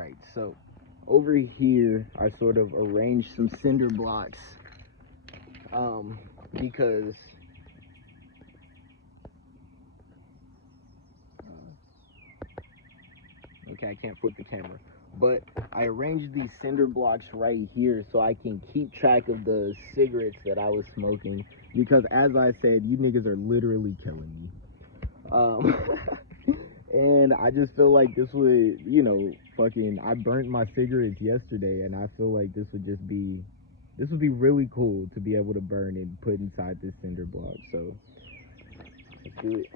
Alright, so over here I sort of arranged some cinder blocks because okay, I can't flip the camera, but I arranged these cinder blocks right here so I can keep track of the cigarettes that I was smoking, because as I said, you niggas are literally killing me. And I just feel like this would, you know, I burnt my cigarettes yesterday, and I feel like this would be really cool to be able to burn and put inside this cinder block. So let's do it.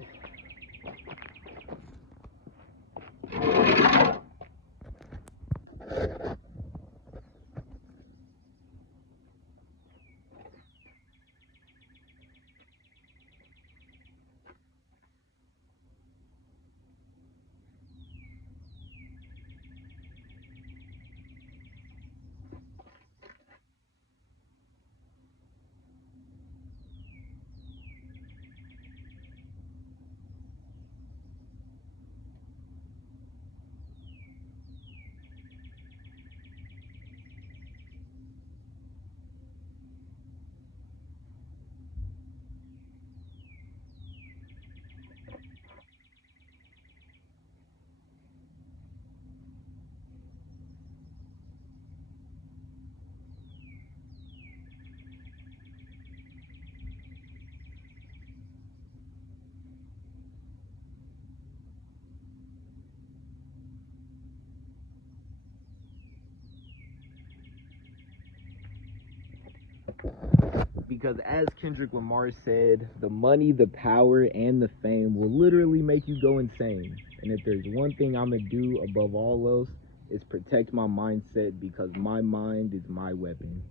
Because as Kendrick Lamar said, the money, the power, and the fame will literally make you go insane. And if there's one thing I'm gonna do above all else, is protect my mindset, because my mind is my weapon.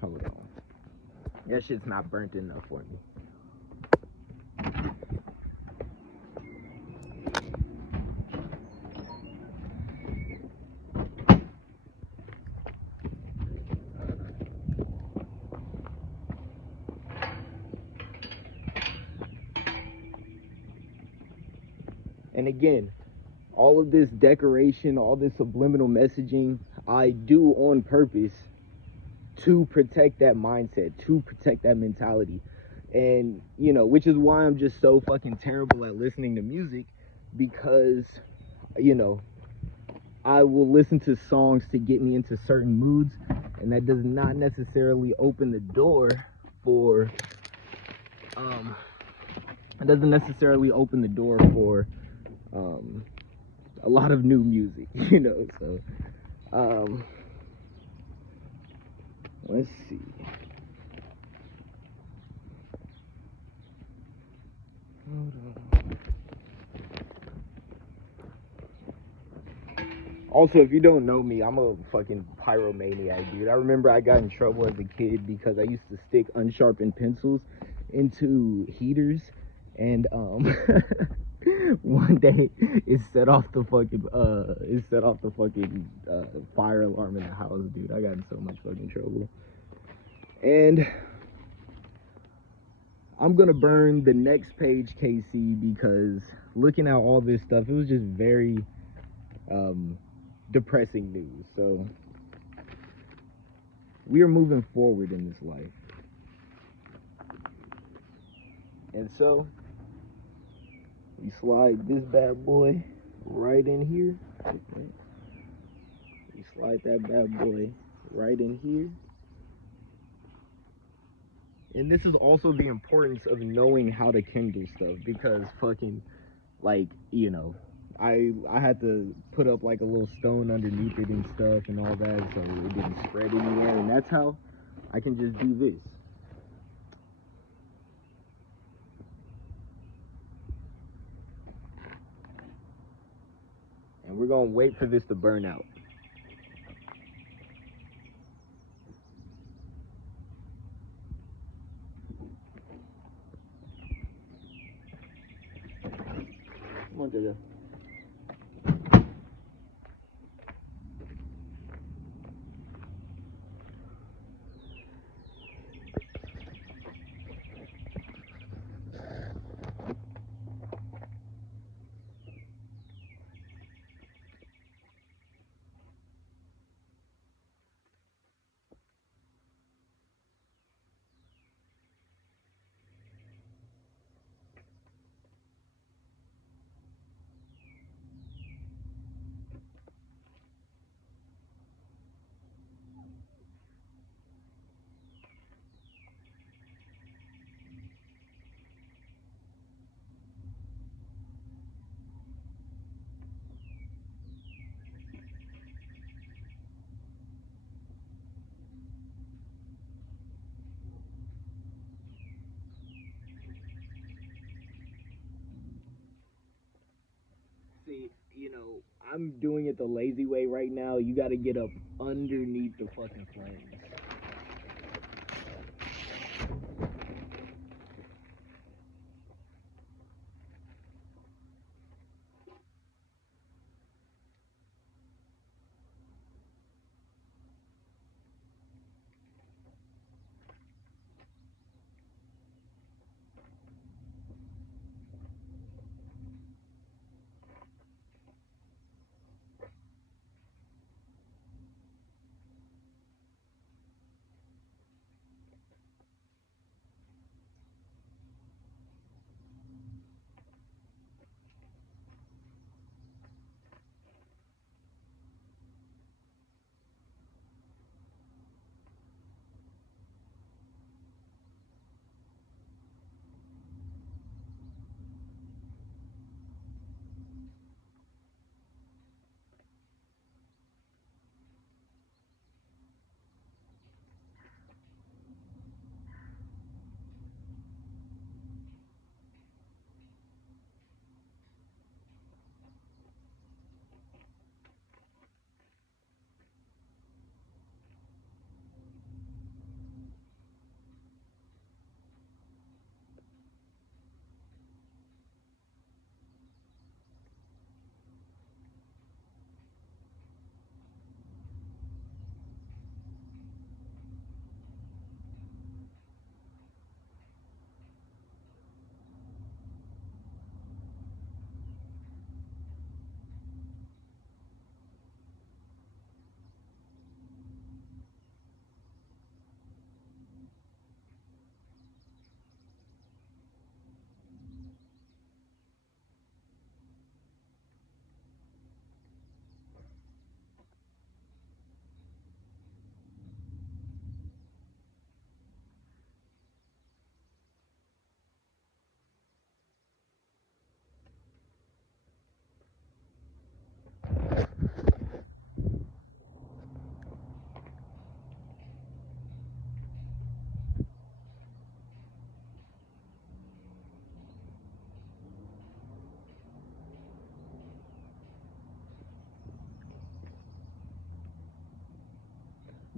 Hold on. That shit's not burnt enough for me. And again, all of this decoration, all this subliminal messaging, I do on purpose to protect that mindset, to protect that mentality. And, you know, which is why I'm just so fucking terrible at listening to music, because, you know, I will listen to songs to get me into certain moods, and that does not necessarily open the door for, a lot of new music, you know. So let's see. Hold on. Also, if you don't know me, I'm a fucking pyromaniac, dude. I remember I got in trouble as a kid because I used to stick unsharpened pencils into heaters, and one day it set off the fucking fire alarm in the house, dude. I got in so much fucking trouble. And I'm gonna burn the next page, KC, because looking at all this stuff, it was just very depressing news. So we are moving forward in this life, and so we slide this bad boy right in here. We slide that bad boy right in here. And this is also the importance of knowing how to kindle stuff, because fucking, like, you know, I had to put up like a little stone underneath it and stuff and all that, so it didn't spread anywhere. And that's how I can just do this. And we're gonna wait for this to burn out. Come on, JJ. you know, I'm doing it the lazy way right now. You got to get up underneath the fucking flames.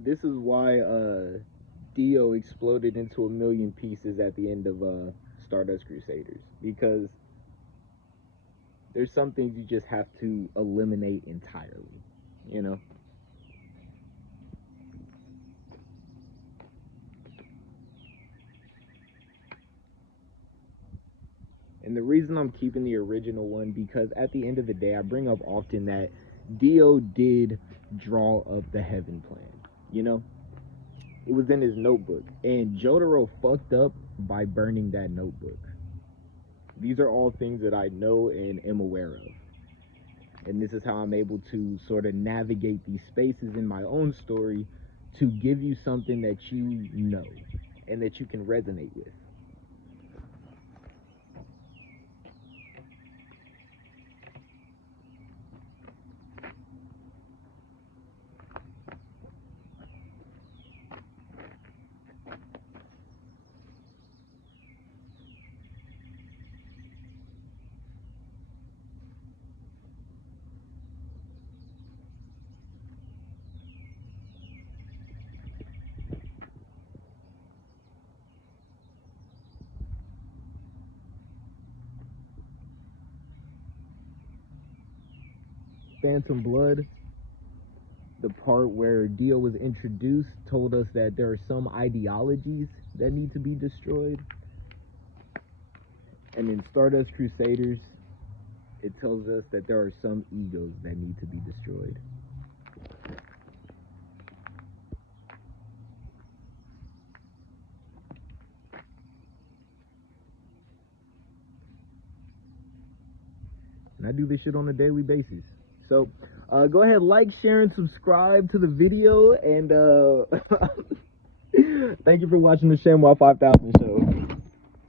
This is why Dio exploded into a million pieces at the end of Stardust Crusaders, because there's some things you just have to eliminate entirely, you know. And the reason I'm keeping the original one, because at the end of the day, I bring up often that Dio did draw up the heaven plan, you know. It was in his notebook, and Jotaro fucked up by burning that notebook. These are all things that I know and am aware of. And this is how I'm able to sort of navigate these spaces in my own story to give you something that you know and that you can resonate with. Phantom Blood, the part where Dio was introduced, told us that there are some ideologies that need to be destroyed. And in Stardust Crusaders, it tells us that there are some egos that need to be destroyed. And I do this shit on a daily basis. So go ahead, like, share, and subscribe to the video. And thank you for watching the Shamwa 5000 show.